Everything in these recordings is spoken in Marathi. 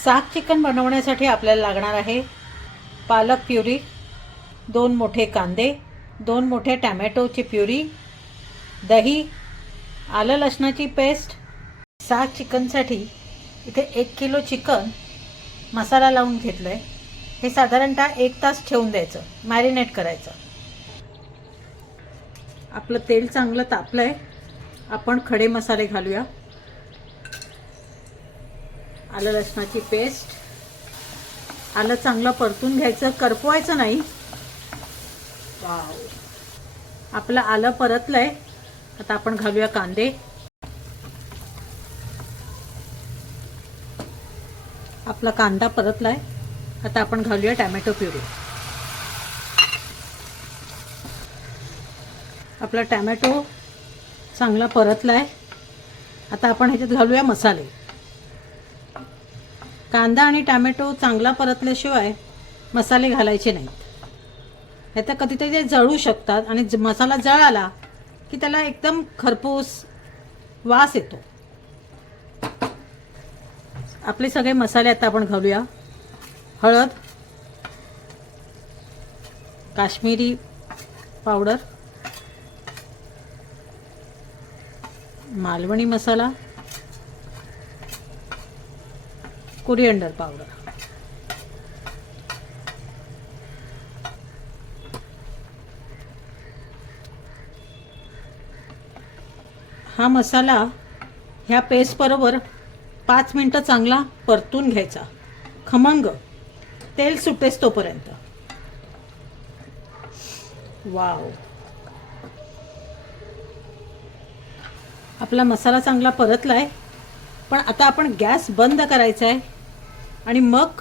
साग चिकन बनवण्यासाठी आपल्याला लागणार आहे पालक प्युरी, 2 मोठे कांदे, 2 मोठे टॅमॅटोची प्युरी, दही, आलं लसणाची पेस्ट। साग चिकनसाठी इथे 1 किलो चिकन मसाला लावून घेतलं आहे। हे साधारणतः 1 तास ठेवून द्यायचं, मॅरिनेट करायचं। आपलं तेल चांगलं तापलं आहे, आपण खडे मसाले घालूया। आलं लसणाची पेस्ट, आलं चांगलं परतून घ्यायचं, करपवायचं नाही। वाव, आपलं आलं परतलंय। आता आपण घालूया कांदे। आपला कांदा परतलाय। आता आपण घालूया टॅमॅटो प्युरी। आपला टॅमॅटो चांगला परतलाय। आता आपण ह्याच्यात घालूया मसाले। कांदा आणि टॅमॅटो चांगला परतल्याशिवाय मसाले घालायचे नाहीत, नाही तर कधीतरी ते जळू शकतात आणि मसाला जळाला की त्याला एकदम खरपूस वास येतो। आपले सगळे मसाले आता आपण घालूया। हळद, काश्मीरी पावडर, मालवणी मसाला, कोरिएंडर पावडर। हा मसाला ह्या पेस्ट बरोबर 5 मिनिटं चांगला परतून घ्यायचा, खमंग तेल सुटेस तोपर्यंत। वाव, आपला मसाला चांगला परतलाय। पण आता आपण गॅस बंद करायचा आहे आणि मग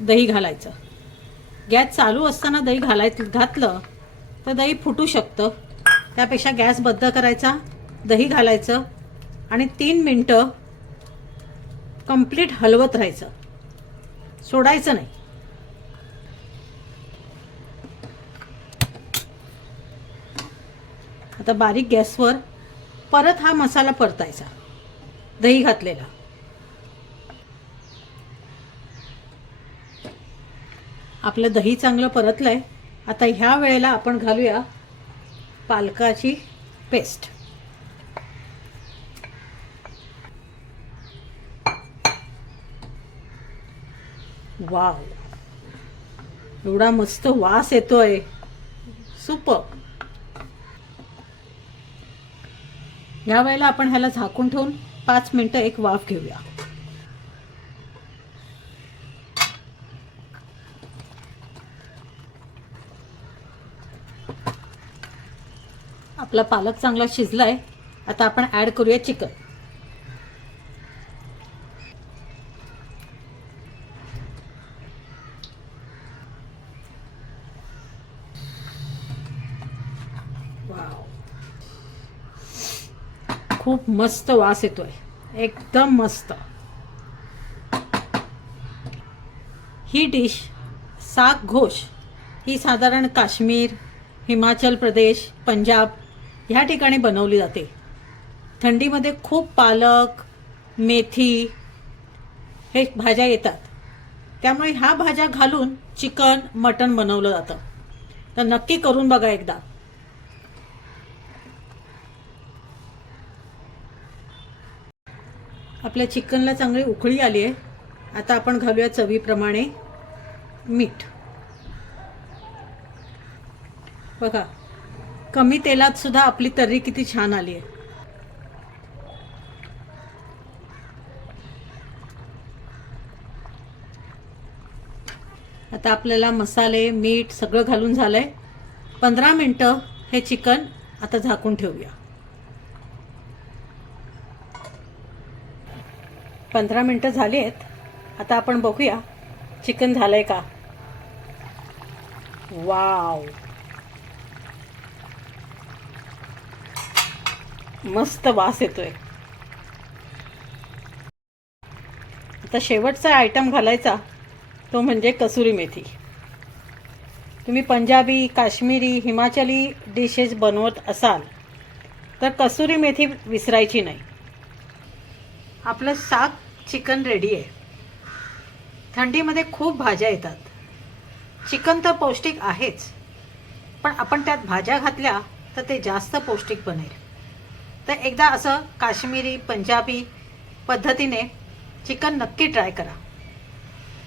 दही घालायचं। गॅस चालू असताना दही घातलं तर दही फुटू शकतं, त्यापेक्षा गॅस बंद करायचा, दही घालायचं आणि 3 मिनिटं कंप्लीट हलवत राहायचं, सोडायचं नाही। आता बारीक गॅसवर परत हा मसाला परतायचा, दही घातलेला। आपलं दही चांगलं परतलंय। आता ह्या वेळेला आपण घालूया पालकाची पेस्ट। वाव, एवढा मस्त वास येतोय, सुपर। या वेळेला आपण ह्याला झाकून ठेवून 5 मिनिटं एक वाफ घेऊया। आपला पालक चांगला शिजलाय। आता आपण ॲड करूया चिकन। वाव, खूप मस्त वास येतोय, एकदम मस्त। ही डिश साग घोष ही साधारण काश्मीर, हिमाचल प्रदेश, पंजाब ह्या ठिकाणी बनवली जाते। थंडीमध्ये खूप पालक, मेथी हे भाज्या येतात, त्यामुळे ह्या भाज्या घालून चिकन, मटण बनवलं जातं। तर नक्की करून बघा एकदा। आपल्या चिकनला चांगली उकळी आली आहे। आता आपण घालूया चवीप्रमाणे मीठ। बघा, कमी तेलात सुद्धा आपली तर्री किती छान आली आहे। आता आपल्याला मसाले, मीठ सगळं घालून झालंय। 15 मिनिटं हे चिकन आता झाकून ठेवूया। 15 मिनिटं झाली आहेत। आता आपण बघूया चिकन झालंय का। वाव, मस्त वास येतोय। आता शेवटचा आयटम घालायचा तो म्हणजे कसुरी मेथी। तुम्ही पंजाबी, काश्मीरी, हिमाचली डिशेस बनवत असाल तर कसुरी मेथी विसरायची नाही। आपलं साग चिकन रेडी आहे. थंडीमध्ये खूप भाज्या येतात. चिकन तर पौष्टिक आहेच, पण आपण त्यात भाज्या घातल्या तर ते जास्त पौष्टिक बनेल. तर एकदा असं काश्मीरी पंजाबी पद्धतीने चिकन नक्की ट्राय करा.